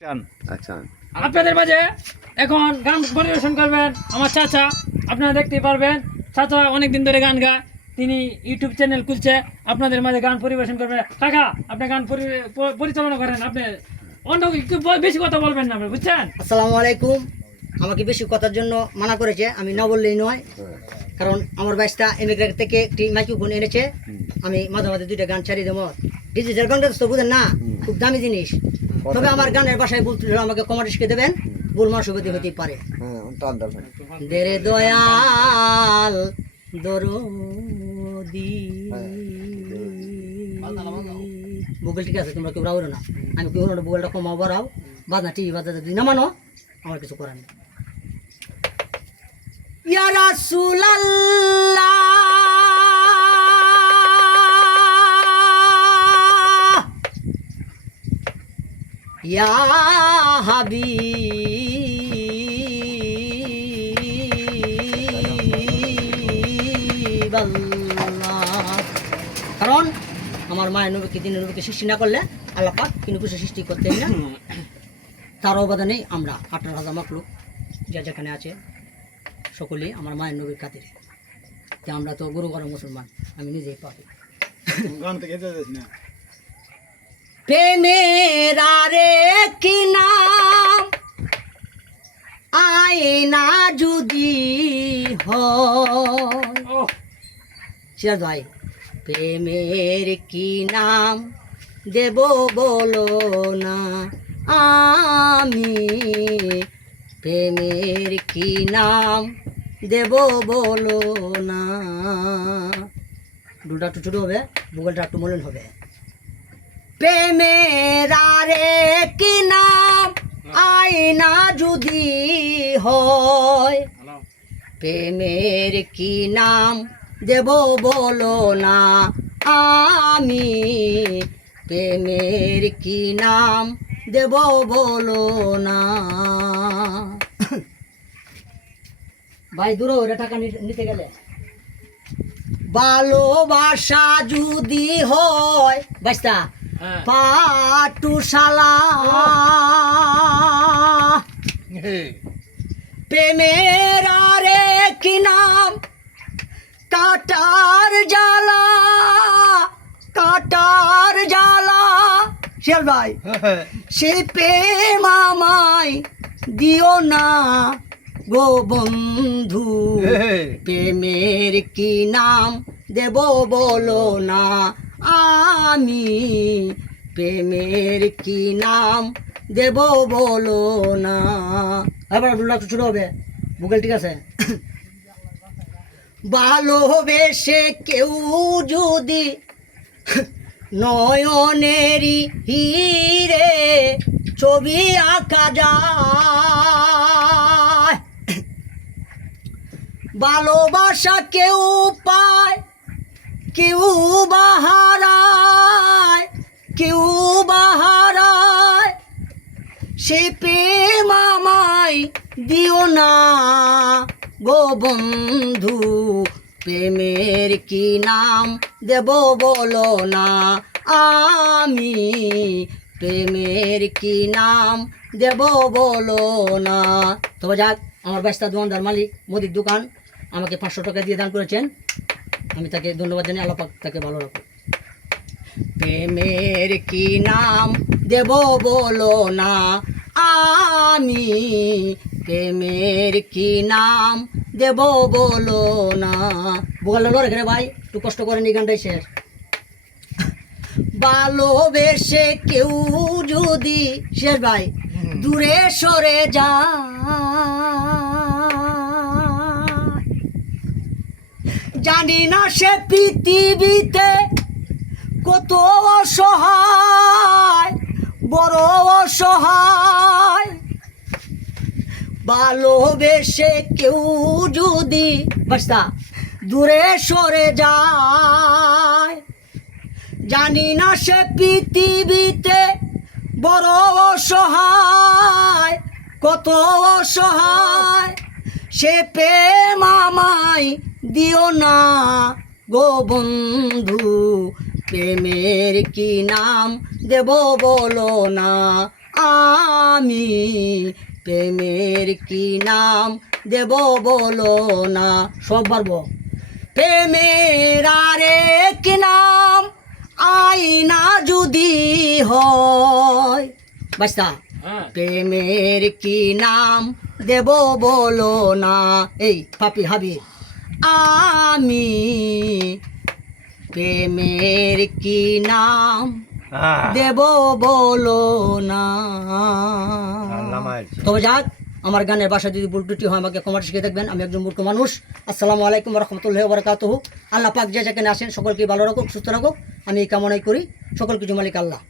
আচ্ছা, আপনাদের মাঝে এখন গান পরিবেশন করবেন আমার চাচা। আপনারা দেখতে পারবেন চাচা অনেক দিন ধরে গান গায়, তিনি ইউটিউব চ্যানেল খুলছে, আপনাদের মাঝে গান পরিবেশন করবেন। কাকা, আপনি গান পরিচালনা করেন, আপনি অন্য একটু বেশি কথা বলবেন না, আপনি বুঝছেন? আসসালামু আলাইকুম। আমাকে বেশি কথার জন্য মানা করেছে, আমি না বললেই নয়, কারণ আমার বাইশটা এমিগ্রেট থেকে একটি মাইক্রোফোন এনেছে। আমি মাঝে মাঝে দুইটা গান ছাড়িয়ে দেবো। ডিজিটাল গানটা তো বুঝেন না, খুব দামি জিনিস। তবে আমার গানের বাসায় বলতে আমাকে কমার শিখে দেবেন, ভুল মানসিকতা হতেই পারে। দেরে দয়াল দরদি গুগল ঠিক আছে, তোমরা কেউ রাও না, আমি কেউ গুগলটা কমাও বাড়াও, বাজনা টিভি বাজা যদি না মানো আমার কিছু করার নেই। ইয়া রাসূলাল্লাহ ইয়া হাবিবাল্লাহ। কারণ আমার মায়ের নবীকে, দিনের নবীকে সৃষ্টি না করলে আল্লাহ পাক কিন্তু কিছু সৃষ্টি করতেই না। তার অবদানেই আমরা 18,000 মাখলুক যা যেখানে আছে সকলেই আমার মায়ের নবীর খাতিরে। যে আমরা তো গুরু ঘরের মুসলমান, আমি নিজেই পাবি। প্রেমের আরে কি নাম আয়না যদি হয় ভাই, প্রেমের কি নাম দেব বলো না, আমি প্রেমের কি নাম দেব বলো না। দুটা একটু ছোটো হবে, ভূগোলটা একটু মলিন হবে। প্রেমের আরে কি নাম আয়না যদি হয়, প্রেমের কি নাম দেব বলো না, আমি প্রেমের কি নাম দেব বলো না। ভাই দূর ওরা টাকা নিতে গেলে, ভালোবাসা যদি হয় বাস্তা পাটুশালা, প্রেমের আরে কি নাম কাটার জ্বালা, কাটার জ্বালা। শিয়াল ভাই, সে প্রেম আমায় দিও না গো বন্ধু, প্রেমের কি নাম দেব বলো না, আমি প্রেমের কি নাম দেব বলো না। এবার একটু ছোট হবে, ভূগোল ঠিক আছে। ভালোবেসে কেউ যদি নয়নেরই হিরে ছবি আঁকা যায়, ভালোবাসা কেউ পায় কেউ বাহারায়, কেউ বাহারায়, সে প্রেম আমায় দিও না গো বন্ধু, প্রেমের কি নাম দেব বলো না, আমি প্রেমের কি নাম দেব বলো না। তবে যাক, আমার ব্যস্তা দোকানদার মালিক মুদির দোকান আমাকে 500 টাকা দিয়ে দান করেছেন, আমি তাকে ধন্যবাদ জানাই, আল্লাহ পাক তাকে ভালো রাখো। প্রেমের কি নাম দেব বলো না, আমি প্রেমের কি নাম দেব বলো না। বলো রে ভাই, একটু কষ্ট করে নি গানটাই শেষ। ভালোবেসে কেউ যদি শেষ ভাই দূরে সরে যায়, জানি না সে পৃথিবীতে কত অসহায়, বড় অসহায়। ভালোবেসে কেউ যদি বাস্তা দূরে সরে যায়, জানি না সে পৃথিবীতে বড় অসহায়, কত অসহায়, সে প্রেম আমায় দিও না গো বন্ধু, প্রেমের কি নাম দেব বলো না, আমি প্রেমের কি নাম দেব বলো না, সব পারবো। প্রেমের আরেক নাম আইনা যদি হয়, বাস্তা হ্যাঁ প্রেমের কি নাম দেব বলো না, এই পাপি হাবি আমি প্রেমের কি নাম দেব বলো না। তবে যাক, আমার গানের ভাষা যদি ভুল ত্রুটি হয় আমাকে কমেন্ট শিখে দেখবেন, আমি একজন মূর্খ মানুষ। আসসালামু আলাইকুম রহমতুল্লাহ বারাকাতুহু। আল্লাহ পাক যে যেখানে আসেন সকলকে ভালো রাখুক, সুস্থ রাখুক, আমি এই কামনাই করি। সকল কিছু মালিক আল্লাহ।